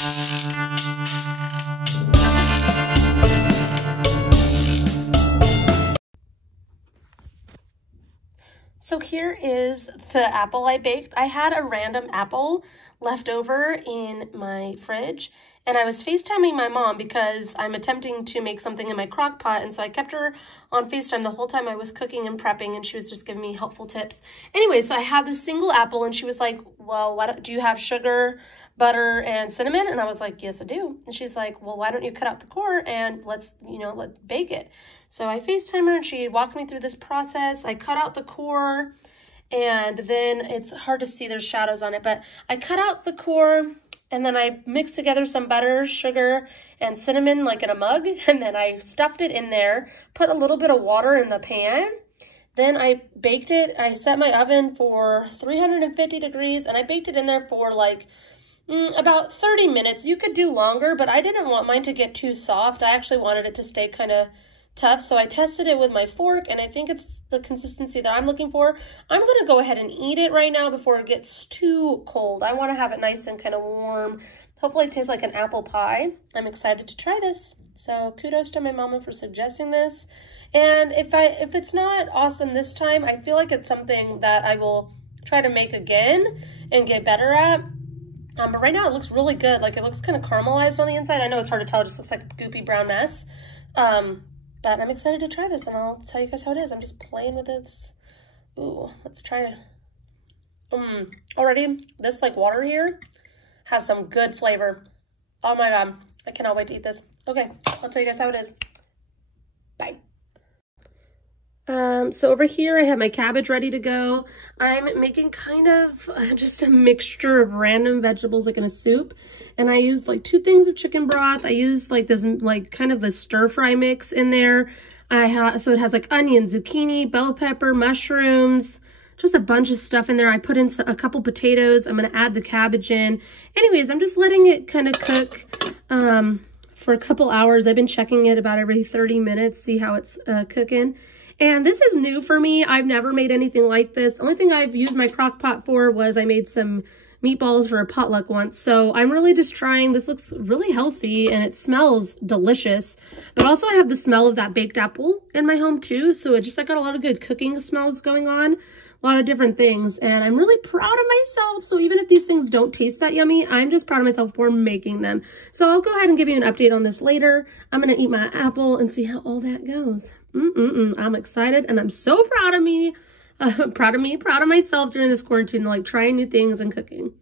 So here is the apple I baked. I had a random apple left over in my fridge, and I was FaceTiming my mom because I'm attempting to make something in my crock pot, and so I kept her on FaceTime the whole time I was cooking and prepping, and she was just giving me helpful tips. Anyway, so I have this single apple, and she was like, well, do you have sugar, butter, and cinnamon? And I was like, yes, I do. And she's like, well, why don't you cut out the core and let's bake it. So I FaceTimed her and she walked me through this process. I cut out the core, and then it's hard to see, there's shadows on it, but I cut out the core and then I mixed together some butter, sugar, and cinnamon like in a mug, and then I stuffed it in there, put a little bit of water in the pan. Then I baked it. I set my oven for 350 degrees and I baked it in there for like about 30 minutes. You could do longer, but I didn't want mine to get too soft. I actually wanted it to stay kind of tough, so I tested it with my fork, and I think it's the consistency that I'm looking for. I'm going to go ahead and eat it right now before it gets too cold. I want to have it nice and kind of warm. Hopefully it tastes like an apple pie. I'm excited to try this. So kudos to my mama for suggesting this. And if it's not awesome this time, I feel like it's something that I will try to make again and get better at. But right now it looks really good. Like, it looks kind of caramelized on the inside. I know it's hard to tell. It just looks like a goopy brown mess. But I'm excited to try this, and I'll tell you guys how it is. I'm just playing with this. Ooh, let's try it. Already, this like water here has some good flavor. Oh my God, I cannot wait to eat this. Okay, I'll tell you guys how it is. Bye. So over here I have my cabbage ready to go. I'm making kind of just a mixture of random vegetables like in a soup. And I used like 2 things of chicken broth. I used like this like kind of a stir fry mix in there. So it has like onion, zucchini, bell pepper, mushrooms, just a bunch of stuff in there. I put in a couple potatoes. I'm going to add the cabbage in. Anyways, I'm just letting it kind of cook for a couple hours. I've been checking it about every 30 minutes, see how it's cooking. And this is new for me. I've never made anything like this. The only thing I've used my crock pot for was I made some meatballs for a potluck once. So I'm really just trying. This looks really healthy and it smells delicious. But also I have the smell of that baked apple in my home too. So it just, I got a lot of good cooking smells going on. A lot of different things. And I'm really proud of myself. So even if these things don't taste that yummy, I'm just proud of myself for making them. So I'll go ahead and give you an update on this later. I'm going to eat my apple and see how all that goes. I'm excited and I'm so proud of me. Proud of myself during this quarantine, like trying new things and cooking.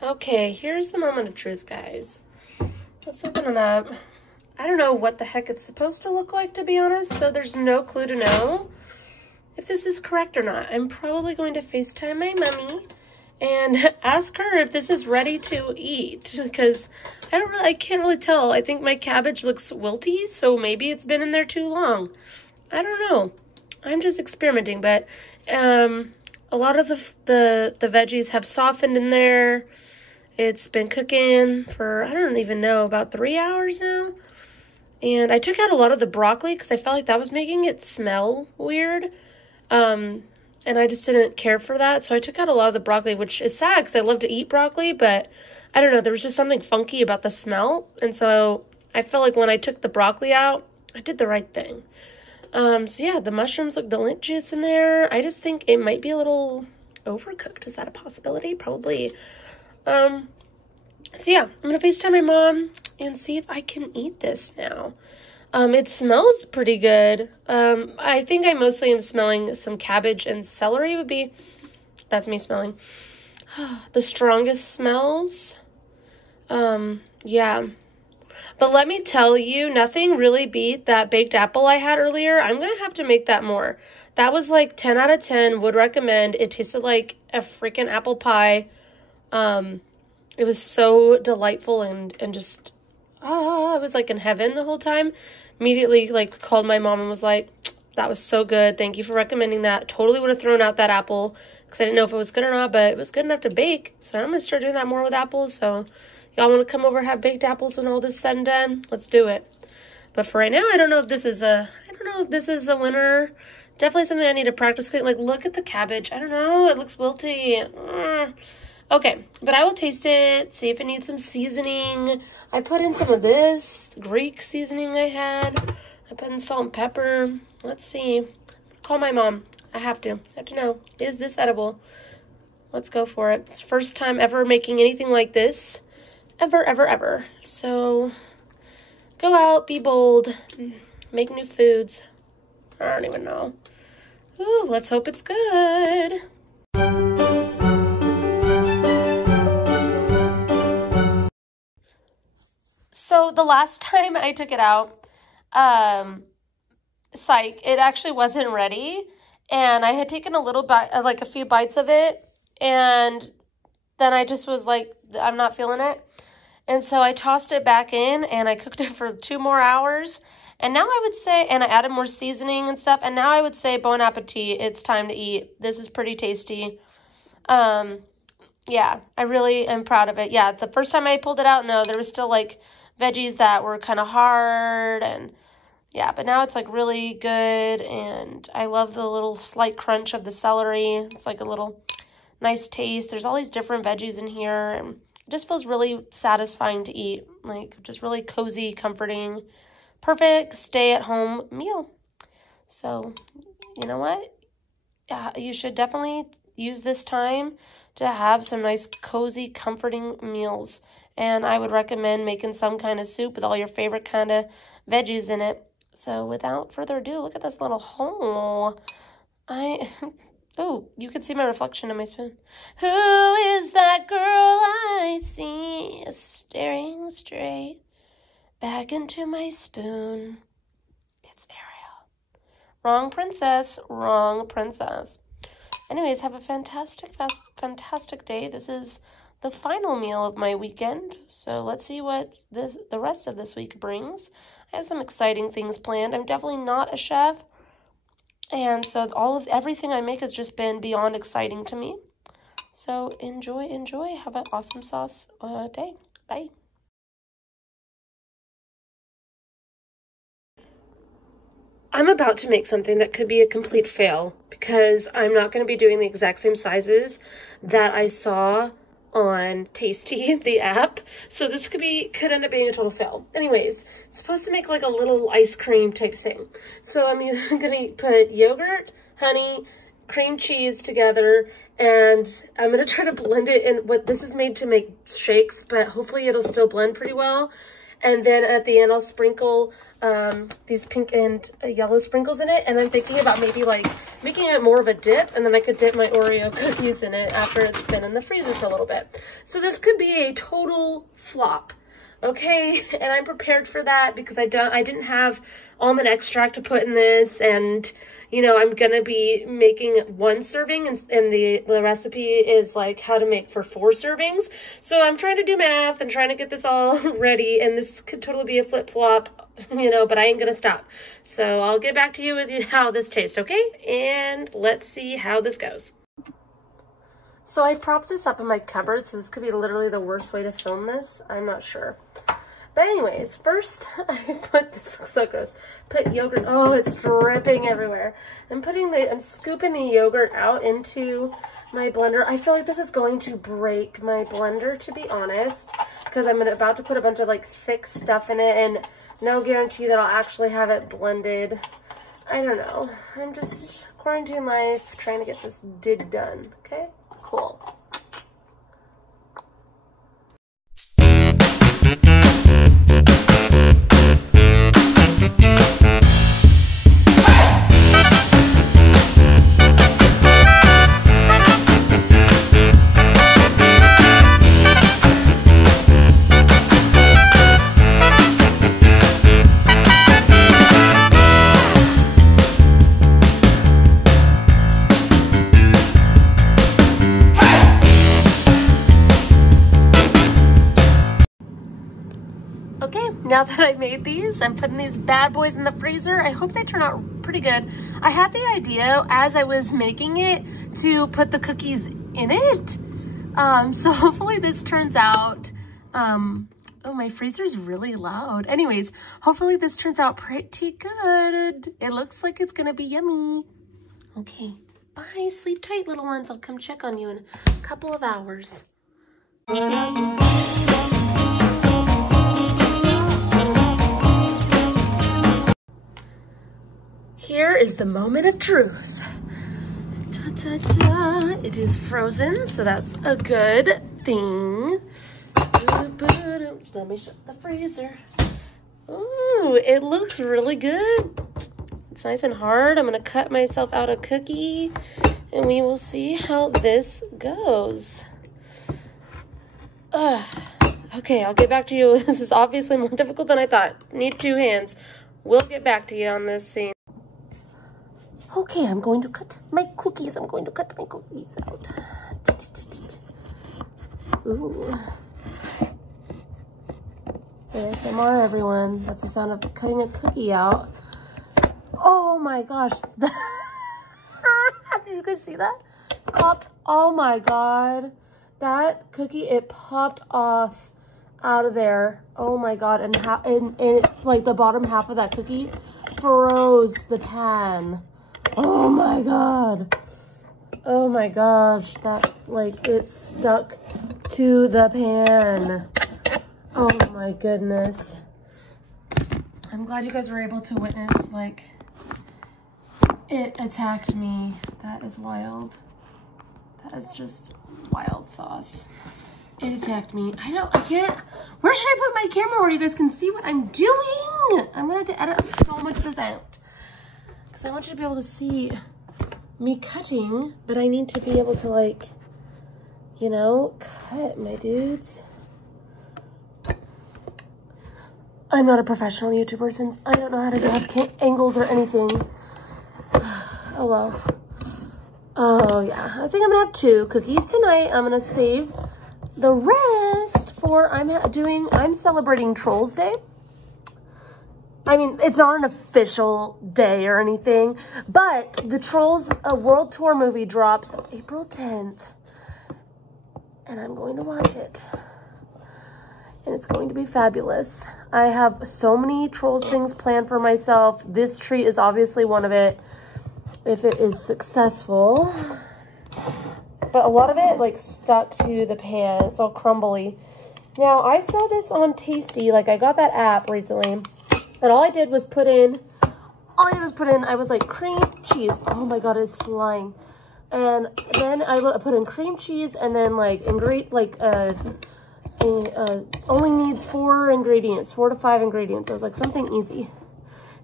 Okay, here's the moment of truth, guys. Let's open it up. I don't know what the heck it's supposed to look like, to be honest, so there's no clue to know if this is correct or not. I'm probably going to FaceTime my mommy and ask her if this is ready to eat, because I can't really tell. I think my cabbage looks wilty, so maybe it's been in there too long. I don't know. I'm just experimenting, but a lot of the veggies have softened in there. It's been cooking for, I don't even know, about 3 hours now. And I took out a lot of the broccoli because I felt like that was making it smell weird. And I just didn't care for that. So I took out a lot of the broccoli, which is sad because I love to eat broccoli, but I don't know, there was just something funky about the smell. And so I felt like when I took the broccoli out, I did the right thing. So yeah, the mushrooms look delicious in there. I just think it might be a little overcooked. Is that a possibility? Probably. So yeah, I'm going to FaceTime my mom and see if I can eat this now. It smells pretty good. I think I mostly am smelling some cabbage and celery would be, that's me smelling, the strongest smells. Yeah. But let me tell you, nothing really beat that baked apple I had earlier. I'm going to have to make that more. That was like 10 out of 10, would recommend. It tasted like a freaking apple pie. It was so delightful and just, I was like in heaven the whole time. Immediately like called my mom and was like, that was so good. Thank you for recommending that. Totally would have thrown out that apple because I didn't know if it was good or not, but it was good enough to bake. So I'm going to start doing that more with apples. So y'all want to come over and have baked apples when all this is said and done? Let's do it. But for right now, I don't know if this is a winner. Definitely something I need to practice cooking. Like, look at the cabbage. I don't know. It looks wilty. Okay, but I will taste it, see if it needs some seasoning. I put in some of this Greek seasoning I had. I put in salt and pepper. Let's see. Call my mom. I have to know, is this edible? Let's go for it. It's the first time ever making anything like this. Ever, ever, ever. So, go out, be bold, make new foods. I don't even know. Ooh, let's hope it's good. So the last time I took it out, psych, it actually wasn't ready. And I had taken a little bite, like a few bites of it. And then I just was like, I'm not feeling it. And so I tossed it back in and I cooked it for 2 more hours. And now I would say, and I added more seasoning and stuff. And now I would say, bon appetit, it's time to eat. This is pretty tasty. Yeah, I really am proud of it. Yeah, the first time I pulled it out, no, there was still like veggies that were kind of hard. And yeah, but now it's like really good. And I love the little slight crunch of the celery. It's like a little nice taste. There's all these different veggies in here. And it just feels really satisfying to eat. Like just really cozy, comforting. Perfect stay-at-home meal. So, you know what? Yeah, you should definitely use this time to have some nice, cozy, comforting meals. And I would recommend making some kind of soup with all your favorite kind of veggies in it. So, without further ado, look at this little hole. Oh, you can see my reflection in my spoon. Who is that girl I see staring straight back into my spoon? It's Ariel. Wrong princess, wrong princess. Anyways, have a fantastic day. This is the final meal of my weekend. So let's see what the rest of this week brings. I have some exciting things planned. I'm definitely not a chef. And so everything I make has just been beyond exciting to me. So enjoy. Have an awesome sauce day. Bye. I'm about to make something that could be a complete fail because I'm not going to be doing the exact same sizes that I saw on Tasty, the app. So this could end up being a total fail. Anyways, it's supposed to make like a little ice cream type thing. So I'm going to put yogurt, honey, cream cheese together, and I'm going to try to blend it in. What this is made to make shakes, but hopefully it'll still blend pretty well. And then at the end, I'll sprinkle these pink and yellow sprinkles in it. And I'm thinking about maybe like making it more of a dip, and then I could dip my Oreo cookies in it after it's been in the freezer for a little bit. So this could be a total flop, okay? And I'm prepared for that because I didn't have almond extract to put in this, and you know, I'm gonna be making 1 serving, and the recipe is like how to make for 4 servings. So I'm trying to do math and trying to get this all ready, and this could totally be a flip-flop, you know, but I ain't gonna stop. So I'll get back to you with how this tastes, okay? And let's see how this goes. So I propped this up in my cupboard, so this could be literally the worst way to film this. I'm not sure. But anyways, first I put this, looks so gross, put yogurt, oh, it's dripping everywhere. I'm scooping the yogurt out into my blender. I feel like this is going to break my blender, to be honest, because I'm about to put a bunch of like thick stuff in it, and no guarantee that I'll actually have it blended. I don't know. I'm just quarantine life, trying to get this done, okay? Cool. Okay, now that I made these, I'm putting these bad boys in the freezer. I hope they turn out pretty good. I had the idea as I was making it to put the cookies in it. So hopefully this turns out, oh, my freezer's really loud. Anyways, hopefully this turns out pretty good. It looks like it's gonna be yummy. Okay, bye, sleep tight little ones. I'll come check on you in a couple of hours. Here is the moment of truth. Ta ta ta. It is frozen, so that's a good thing. Let me shut the freezer. Ooh, it looks really good. It's nice and hard. I'm gonna cut myself out a cookie and we will see how this goes. Okay, I'll get back to you. This is obviously more difficult than I thought. Need 2 hands. We'll get back to you on this scene. Okay, I'm going to cut my cookies. I'm going to cut my cookies out. Ooh. ASMR, everyone. That's the sound of cutting a cookie out. Oh my gosh. Did you guys see that? Popped. Oh my god. That cookie, it popped off out of there. Oh my god. And like the bottom half of that cookie froze the pan. Oh my god. Oh my gosh. That, like, it stuck to the pan. Oh my goodness. I'm glad you guys were able to witness, like, it attacked me. That is wild. That is just wild sauce. It attacked me. I can't. Where should I put my camera where you guys can see what I'm doing? I'm gonna have to edit so much of this out. Because I want you to be able to see me cutting, but I need to be able to, like, you know, cut, my dudes. I'm not a professional YouTuber since I don't know how to have angles or anything. Oh well. Oh yeah, I think I'm gonna have 2 cookies tonight. I'm gonna save the rest for, I'm celebrating Trolls Day. I mean, it's not an official day or anything, but the Trolls World Tour movie drops April 10th. And I'm going to watch it. And it's going to be fabulous. I have so many Trolls things planned for myself. This treat is obviously one of it, if it is successful. But a lot of it, like, stuck to the pan. It's all crumbly. Now, I saw this on Tasty. Like, I got that app recently. And all I did was put in, I was like, cream cheese. Oh my god, it is flying. And then I put in cream cheese and then, like, only needs 4 ingredients, 4 to 5 ingredients. I was like, something easy.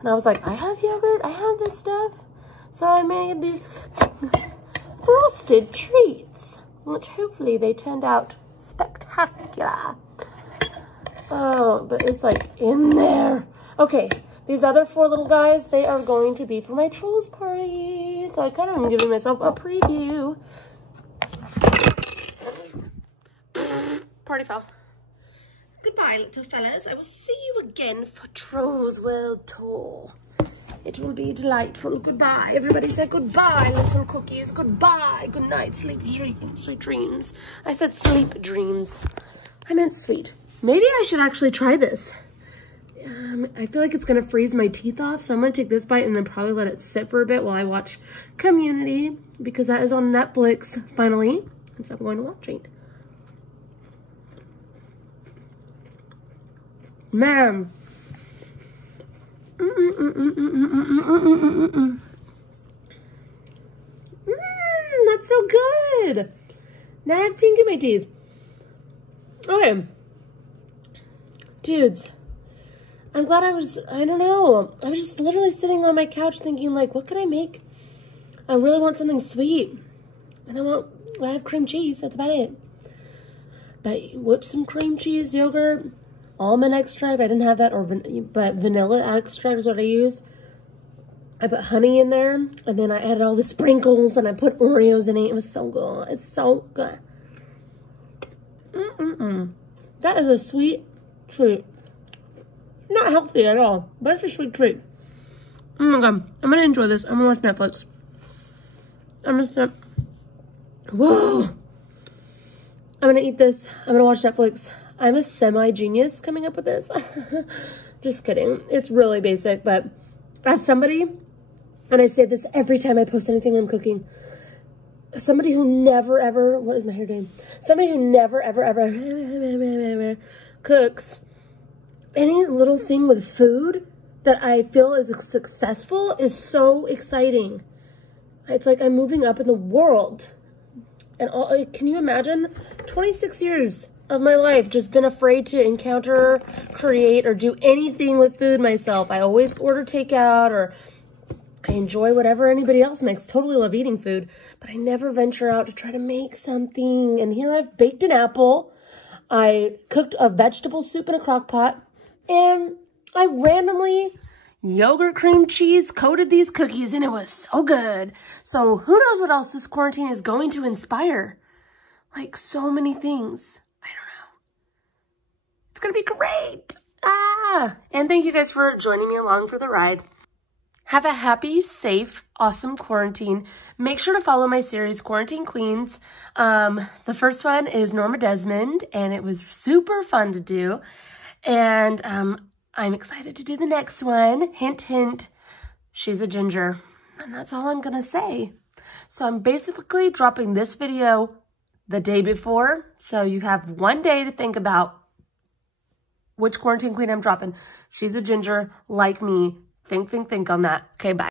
And I was like, I have yogurt, I have this stuff. So I made these frosted treats, which hopefully they turned out spectacular. Oh, but it's like in there. Okay, these other 4 little guys, they are going to be for my Trolls party. So I kind of am giving myself a preview. Party foul. Goodbye, little fellas. I will see you again for Trolls World Tour. It will be delightful. Goodbye. Everybody say goodbye, little cookies. Goodbye. Good night. Sleep dreams. Sweet dreams. I said sleep dreams. I meant sweet. Maybe I should actually try this. I feel like it's going to freeze my teeth off, so I'm going to take this bite and then probably let it sit for a bit while I watch Community, because that is on Netflix, finally. And so I'm going to watch it. Man. That's so good. Now I have pink in my teeth. Okay. Dudes. I'm glad I don't know. I was just literally sitting on my couch thinking, like, what could I make? I really want something sweet. And I have cream cheese. That's about it. But whip some cream cheese, yogurt, almond extract. I didn't have that, but vanilla extract is what I used. I put honey in there, and then I added all the sprinkles, and I put Oreos in it. It was so good. It's so good. That is a sweet treat. Not healthy at all, but it's a sweet treat. Oh my god. I'm gonna enjoy this. I'm gonna watch Netflix. Whoa. I'm gonna eat this. I'm gonna watch Netflix. I'm a semi-genius coming up with this. Just kidding. It's really basic, but as somebody, and I say this every time I post anything I'm cooking, somebody who never ever, what is my hair doing? Somebody who never ever cooks any little thing with food that I feel is successful is so exciting. It's like I'm moving up in the world. And can you imagine 26 years of my life just been afraid to encounter, create, or do anything with food myself. I always order takeout, or I enjoy whatever anybody else makes. Totally love eating food, but I never venture out to try to make something. And here I've baked an apple. I cooked a vegetable soup in a crock pot, and I randomly yogurt cream cheese coated these cookies, and it was so good. So who knows what else this quarantine is going to inspire? Like so many things. I don't know. It's gonna be great. And thank you guys for joining me along for the ride. Have a happy, safe, awesome quarantine. Make sure to follow my series, Quarantine Queens. The first one is Norma Desmond, and it was super fun to do. And I'm excited to do the next one. Hint, hint, she's a ginger. And that's all I'm gonna say. So I'm basically dropping this video the day before. So you have one day to think about which quarantine queen I'm dropping. She's a ginger, like me. Think on that. Okay, bye.